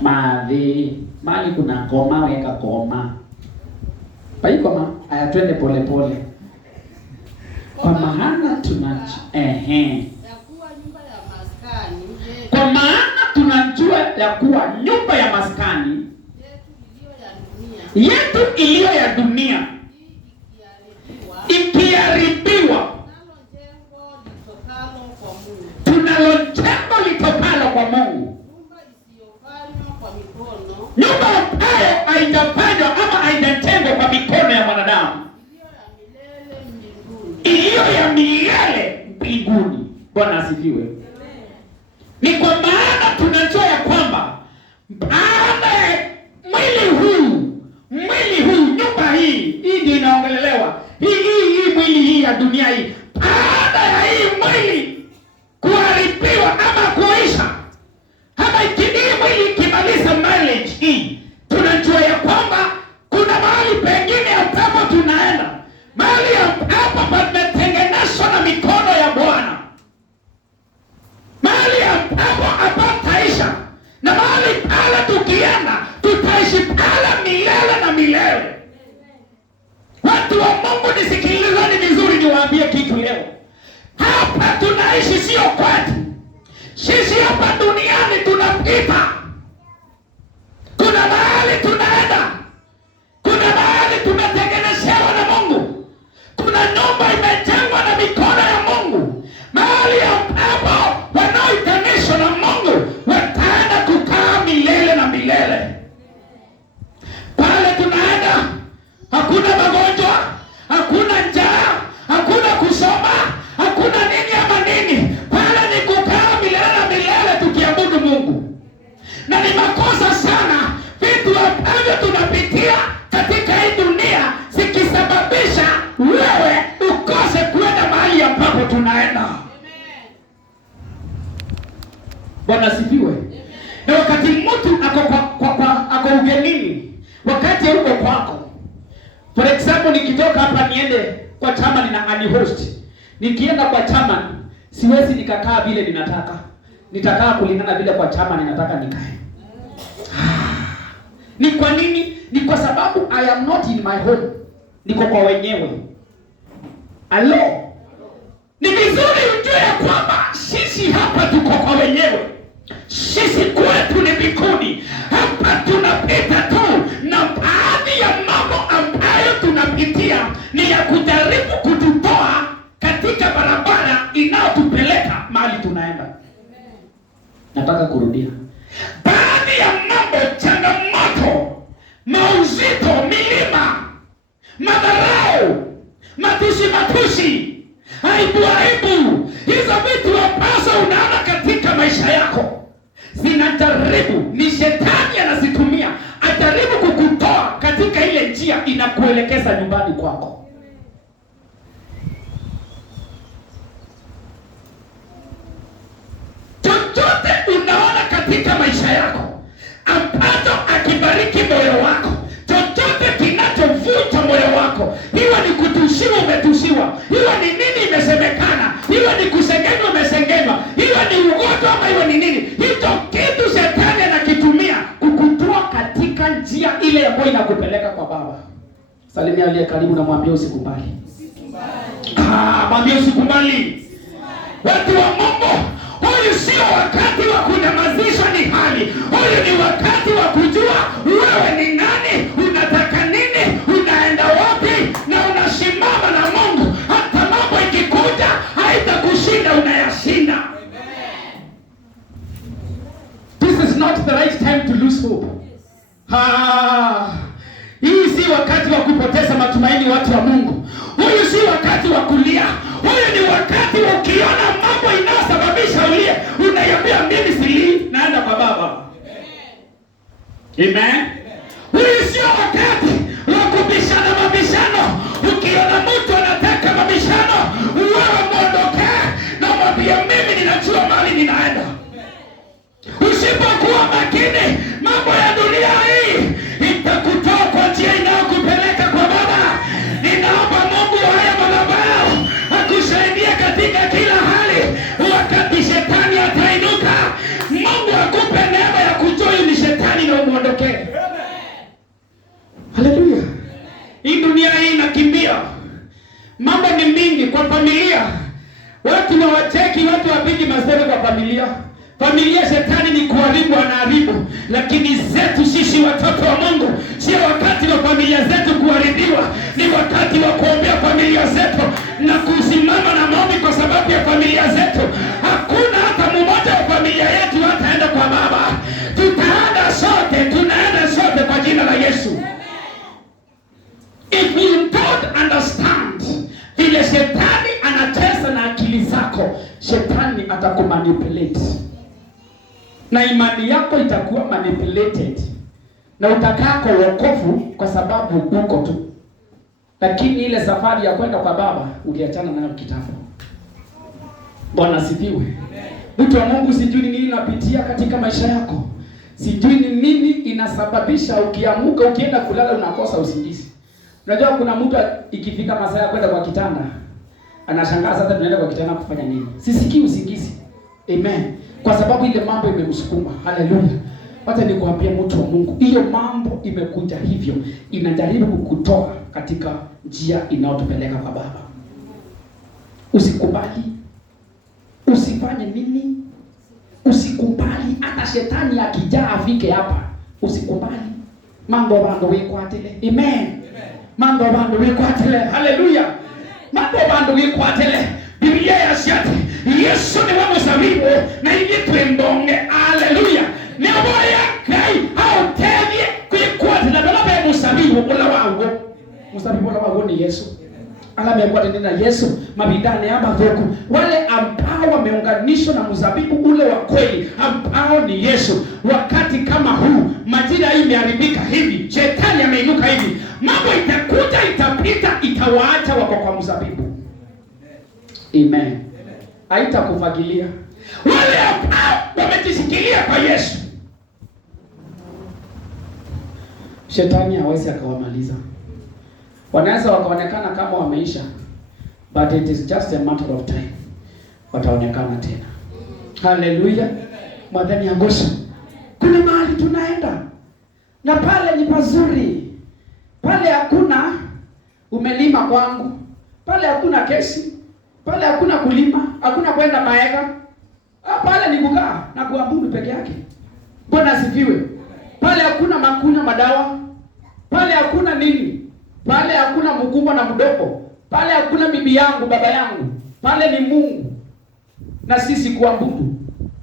Madhi, mali kuna koma, weka koma. Pai koma, aya twende pole pole. Kwa maana kwa maana tunajua ya kuwa nyumba ya maskani yetu iliyo ya dunia ikiharibiwa, tunalo jengo litokalo kwa Mungu, nyumba ambayo haijafanywa ama haijatengwa kwa mikono ya mwanadamu, iliyo ya milele mbinguni. Bwana asifiwe. Ni kwa maana tunajua ya kwamba baada ya mwili huu nyumba hii ndio inaongelelewa, hii mwili hii ya dunia hii, baada ya hii mwili kuharibiwa ama kuisha, ama hii mwili ikimaliza mileage hii, tunajua ya kwamba kuna mahali pengine ambapo tunaenda, mahali ambapo pametengenezwa na mikono ya Bwana, mahali ambapo hapataisha, na mahali pale tukienda tutaishi pale milele na milele. Watu wa Mungu, nisikilizeni vizuri, niwaambie kitu leo. Hapa tunaishi sio kwetu. Sisi hapa duniani tunapita. Kuna mahali tunaenda. Kuna mahali tumetengenezewa na Mungu. Kuna nyumba imejengwa na mikono ya Mungu. Mahali ambapo wanaoitanishwa na Mungu wataenda kukaa milele na milele. Pale tunaenda hakuna magonjwa, hakuna njaa, hakuna kusoma, hakuna nini ama nini. Pale ni kukaa milele na milele tukiabudu Mungu. Na ni makosa sana vitu ambavyo tunapitia katika hii dunia zikisababisha wewe ukose kwenda mahali ambapo tunaenda. Bwana asifiwe. Na wakati mtu ako ugenini, wakati yuko kwako, for example, nikitoka hapa niende kwa chama na ani-host, nikienda kwa chama siwezi nikakaa vile ninataka, nitakaa kulingana vile kwa chama ninataka nikae. Ni kwa nini? Ni kwa sababu I am not in my home, niko kwa wenyewe. Alo, ni vizuri ujue ya kwamba sisi hapa tuko kwa wenyewe. Sisi kwetu ni mbinguni. Hapa tunapita tu, na baadhi ya mambo ambayo tunapitia ni ya kujaribu kututoa katika barabara inayotupeleka mahali tunaenda. Nataka kurudia. Baadhi ya mambo, changamoto, mauzito, milima, madharau, matusi, aibu, hizo vitu ambazo unaona katika maisha yako zinajaribu, ni shetani anazitumia ajaribu kukutoa katika ile njia inakuelekeza nyumbani kwako. Chochote unaona katika maisha yako ambacho akibariki moyo wako, chochote kinachovunja moyo wako, iwe ni kutushiwa, umetushiwa, iwe ni nini imesemekana, iwe ni kusengenywa, umesengenywa, iwe ni ugonjwa ama iwe ni nini, hicho kitu shetani anakitumia kukutoa katika njia ile ambayo inakupeleka kwa Baba. Salimia aliye karibu na mwambie usikubali. Mwambie usikubali. Watu wa Mungu, huyu sio wakati wa kunyamazishwa, ni hali. Huyu ni wakati wa kujua wewe ni nani, unataka nini, unaenda wapi, na unasimama na Mungu. Hata mambo ikikuja haitakushinda, unayashinda. This is not the right time to lose hope. Hii si wakati wa kupoteza matumaini, watu wa Mungu. Huyu si wakati wa kulia. Huyu ni wakati wa ukiona mambo inayosababisha ulie, unaiambia mimi sili, naenda kwa Baba. Amen. Huyu sio wakati wa kubishana mabishano. Ukiona mtu anataka mabishano, wewe muondoke na mwambie mimi ninajua mahali ninaenda. Usipokuwa makini, mambo ya dunia hii itakutoa kwa njia inayokupeleka kwa Baba. Ninaomba Mungu haya madhabahu akusaidia katika kila hali. Wakati shetani atainuka, Mungu akupe neema ya kujua ni shetani Haleluya. Hii dunia hii inakimbia. Mambo ni mingi kwa familia. Watu hawacheki, watu wapigi mastori kwa familia. Familia shetani ni kuharibu, anaharibu. Lakini zetu sisi watoto wa Mungu, sio wakati wa familia zetu kuharibiwa. Ni wakati wa kuombea familia zetu na kusimama na maombi kwa sababu ya familia zetu. Hakuna hata mmoja wa familia yetu hataenda kwa baba. Tutaenda sote, tunaenda sote kwa jina la Yesu. If you don't understand vile shetani anacheza na akili zako, shetani atakumanipulate. Na imani yako itakuwa manipulated. Na utakaa kwa wokovu kwa sababu uko tu. Lakini ile safari ya kwenda kwa baba uliachana nayo kitambo. Bwana asifiwe. Mtu wa Mungu, sijui nini unapitia katika maisha yako. Sijui ni nini inasababisha ukiamuka ukienda kulala unakosa usingizi. Unajua kuna mtu ikifika masaa ya kwenda kwa kitanda anashangaa sasa tunaenda kwa kitanda kufanya nini? Sisikii usingizi. Amen. Kwa sababu ile mambo imemsukuma. Haleluya. Wacha nikwambie mtu wa Mungu, hiyo mambo imekuja hivyo, inajaribu kukutoa katika njia inayotupeleka kwa baba. Usikubali. Usifanye nini? Usikubali hata shetani akijaa afike hapa. Usikubali. Mambo bando wekwatele. Amen. Mambo bando wekwatele. Haleluya. Mambo bando wekwatele. Biblia yasema Yesu ni wa mzabibu na hivi twembonge. Haleluya. Ni oya kai au tevye kuikwatele baba mzabibu ula wangu. Mzabibu ula wangu ni Yesu. Alama kwa tena Yesu mabidane hapa huku. Wale ambao wameunganishwa na mzabibu ule wa kweli ambao ni Yesu. Wakati kama huu majira hii imeharibika hivi, shetani ameinuka hivi, mambo itakuja, itapita, itawaacha wako kwa mzabibu. Amen. Haitakufagilia. Wale ambao wamejishikilia kwa Yesu, shetani hawezi akawamaliza. Wanaweza wakaonekana kama wameisha, but it is just a matter of time. Wataonekana tena. Haleluya. Mwadhani angosha. Kuna mahali tunaenda. Na pale ni pazuri. Pale hakuna umelima kwangu. Pale hakuna kesi. Pale hakuna kulima, hakuna kwenda maeka. Pale ni kukaa na kuabudu peke yake. Bwana asifiwe. Pale hakuna makunywa madawa. Pale hakuna nini? Pale hakuna mkubwa na mdogo. Pale hakuna bibi yangu, baba yangu. Pale ni Mungu na sisi kuabudu.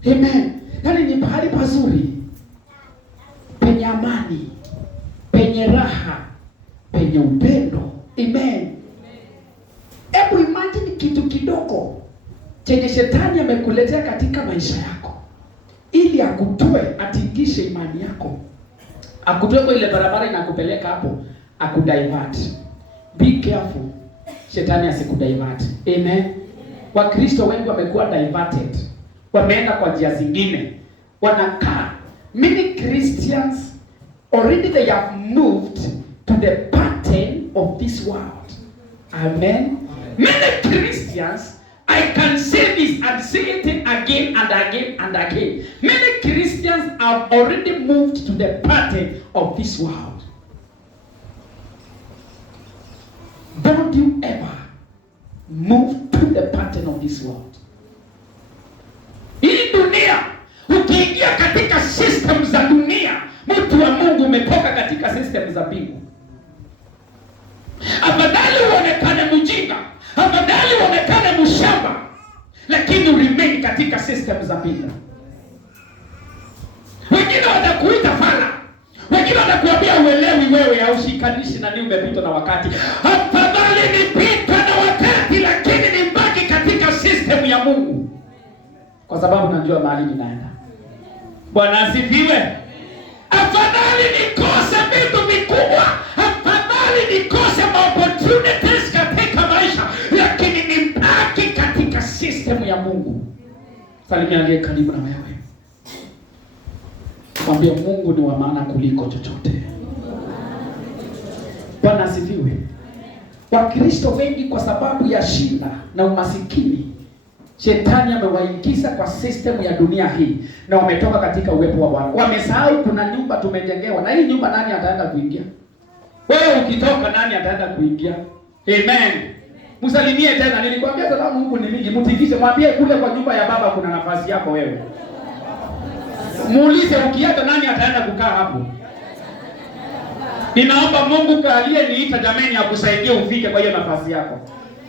Amen. Yaani ni mahali pazuri, penye amani, penye raha, penye upendo. Amen. Hebu imagine kitu kidogo chenye shetani amekuletea katika maisha yako ili akutoe, atingishe imani yako, akutoe kwa ile barabara inakupeleka hapo, akudivert. Be careful shetani asikudivert. Amen. Wakristo wengi wamekuwa diverted, wameenda kwa njia zingine, wanakaa. Many Christians already they have moved to the pattern of this world. Amen. Many Christians, I can say this and say it again and again and again. Many Christians have already moved to the pattern of this world. Don't you ever move to the pattern of this world. Hii dunia, ukiingia katika system za dunia, mtu wa Mungu umetoka katika system za mbingu. Afadhali uonekane mjinga, afadhali uonekane mshamba, lakini remain katika system za mbingu. Wengine watakuita fala, wengine watakuambia uelewi wewe au shikanishi na nini, umepitwa na wakati. Afadhali nipitwe na wakati, lakini nibaki katika system ya Mungu, kwa sababu najua mahali ninaenda. Bwana asifiwe. Afadhali nikose vitu vikubwa, afadhali nikose opportunities katika maisha, lakini nibaki katika system ya Mungu. Salimia aliye karibu na wewe, mwambie Mungu ni wa maana kuliko chochote. Bwana asifiwe. Wakristo wengi kwa sababu ya shida na umasikini, shetani amewaingiza kwa system ya dunia hii na wametoka katika uwepo wa Bwana. Wamesahau kuna nyumba tumejengewa, na hii nyumba nani ataenda kuingia? Wewe ukitoka nani ataenda kuingia? Amen. Msalimie tena. Nilikwambia salamu huku ni mingi. Mtikishe, mwambie kule kwa nyumba ya baba kuna nafasi yako wewe. Muulize ukiacha nani ataenda kukaa hapo. Ninaomba Mungu aliyeniita jamani akusaidie ufike kwa hiyo nafasi yako.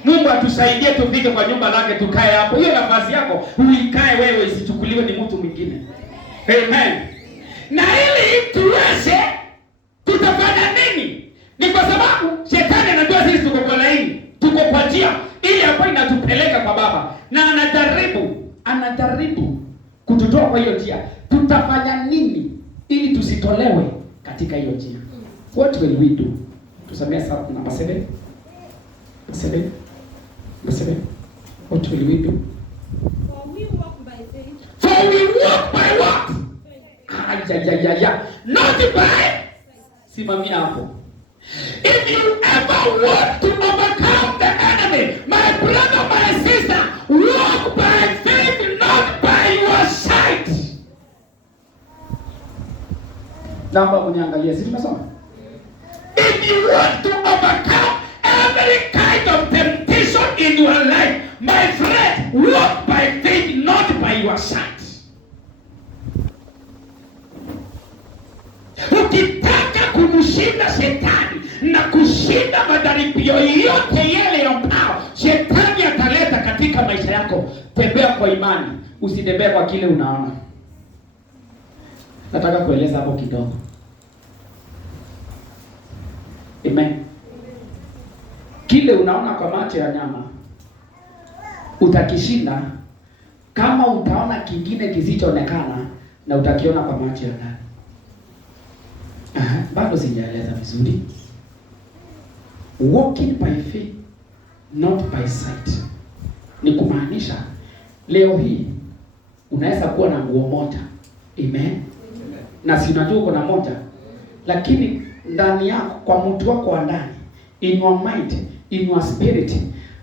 Mungu atusaidie tufike kwa nyumba lake tukae hapo. Hiyo nafasi yako uikae wewe, isichukuliwe ni mtu mwingine. Amen. Na ili tuweze tutafanya nini? Ni kwa sababu shetani anajua sisi tuko kwa laini, tuko kwa njia ili hapo inatupeleka kwa baba, na anajaribu kututoa kwa hiyo njia. Tutafanya nini ili tusitolewe katika hiyo njia? What will we do? Tusamea sasa namba 7. 7. What will we do? For we walk by faith. For we walk by what? Not by. Simamia hapo. If you ever want to overcome the enemy, my brother, my sister, walk by faith, not by your sight. Naomba uniangalie, sisi tumesoma. If you want to overcome every kind of temptation in your life, my friend, walk by faith, not by your sight. Ukitaka kumshinda shetani na kushinda majaribio yote yale ambao shetani ataleta katika maisha yako, tembea kwa imani, usitembee kwa kile unaona. Nataka kueleza hapo kidogo. Amen. Kile unaona kwa macho ya nyama utakishinda kama utaona kingine kisichoonekana na utakiona kwa macho ya ndani. Bado sijaeleza vizuri. Walking by faith, not by sight. Ni kumaanisha leo hii unaweza kuwa na nguo moja. Amen. Na si unajua uko na moja, lakini ndani yako, kwa mtu wako wa ndani, in your mind, in your spirit,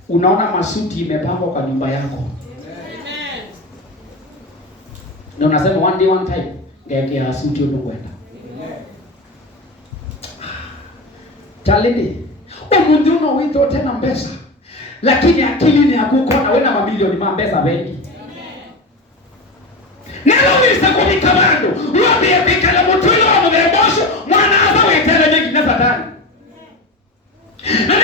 unaona masuti imepangwa kwa nyumba yako. Amen. Na unasema one day one time ngeke suti uko kwenda. Talende. Umundu no wito tena mbesa. Lakini akili ni hakukona wewe na mamilioni mambesa wengi. Nalo visa kumikamando. Uambie bikala mutulo wa mgebosho mwana asa wetele mengi na satani. Na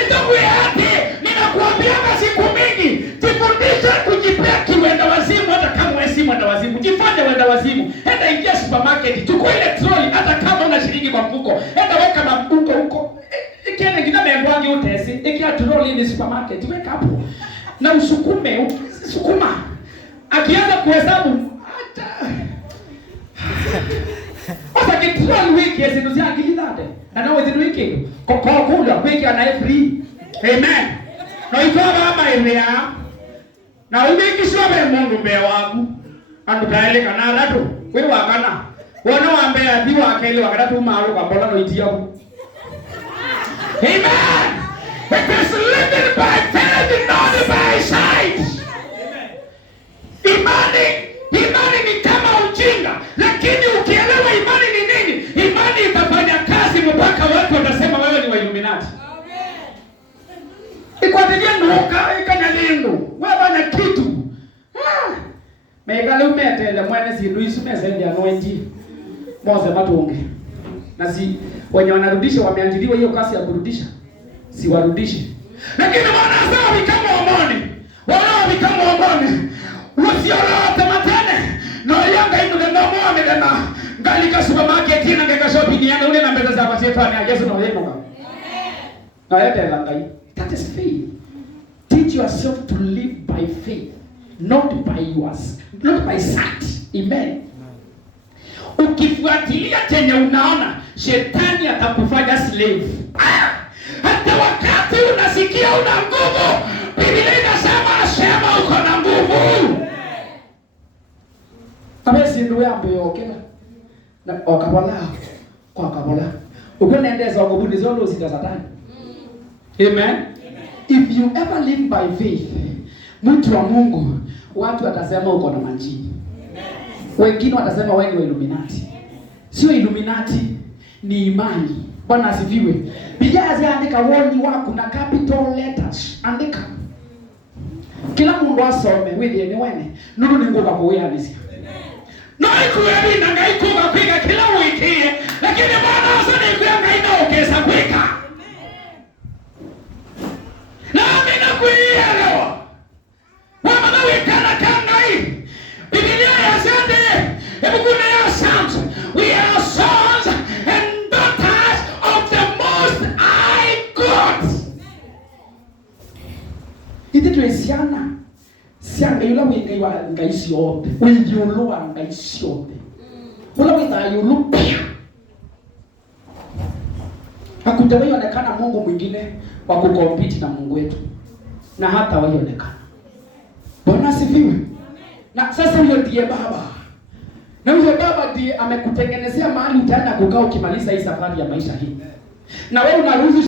ninakuambia siku mingi, jifundishe kujipea kiwenda wazimu hata kama wewe si mwenda wazimu. Jifanye wenda wazimu. Enda ingia supermarket, chukua ile trolley hata kama una shilingi kwa mfuko. Enda weka mabuko huko. Ikienda ngina membwangi utesi, ikia trolley ni supermarket, weka hapo. Na usukume, sukuma. Akianza kuhesabu hata Asa kitrolley wiki ezinuzi akilidade. Na nawe zinu wiki kokokula wiki ana free. Amen. Na itoa baba ilea. Na wiki shobe mungu mbe waku. Anutaele kana ratu. Wewe wakana. Wana wambe adi wakele wakati maaro kwa bola no itia. Amen. It is living by faith, not by sight. Imani ni kama ujinga, lakini ukielewa imani ni nini, imani itafanya kazi mpaka watu watasema wewe ni wa Illuminati. Ikwategia ndoka ikanyalingo, wewe bana kitu. Megalo metele mwana si Luis Messenger anointi. Mose matunge. Na si wenye wanarudisha wameanjiliwa hiyo kasi ya kurudisha. Si warudishi. Lakini wanasema kama wamoni. Wao kama wamoni. Usiorote matene. No yanga ino ndio amedana. Ngalika supermarket ina ngeka shopping yanga ule na mbele za kwa shetani ya Yesu no yeno. Na yete langai. That is faith. Teach yourself to live by faith, not by sight. Amen. Ukifuatilia chenye unaona, shetani atakufanya slave. Hata wakati unasikia una nguvu, Biblia inasema sema uko na nguvu. Abesi ndio ambaye okela. Na okabala kwa kabala. Ukiendeza nguvu ndizo ndo zita satani. Amen. If you ever live by faith, mtu wa Mungu, watu watasema uko na majini. Wengine watasema wewe ni Illuminati. Sio Illuminati, ni imani. Bwana asifiwe. Biblia haziandika woni wako na capital letters. Andika. Kila mundu asome withie ni wene. Nuru ni nguga kuyanisia. No ikuwe na ngai kuga kwiga kila wiki. Lakini Bwana asante kwa ngai na okesa kwika. Na mimi nakuielewa. Wama na wikana kangai. Biblia yasema hebu kuna ya Psalms, we are sons and daughters of the Most High God. Ite tuesiana sianga yula wingai wa ngai siote uyulu wa ngai siote ula wita yulu pia hakujawahi onekana Mungu mwingine wa kukompiti na Mungu wetu, na hata waionekana. Bwana asifiwe. Na sasa huyo ndiye baba, na huyo baba ndiye amekutengenezea mahali utaenda kukaa ukimaliza hii safari ya maisha hii, na wewe unaruhusu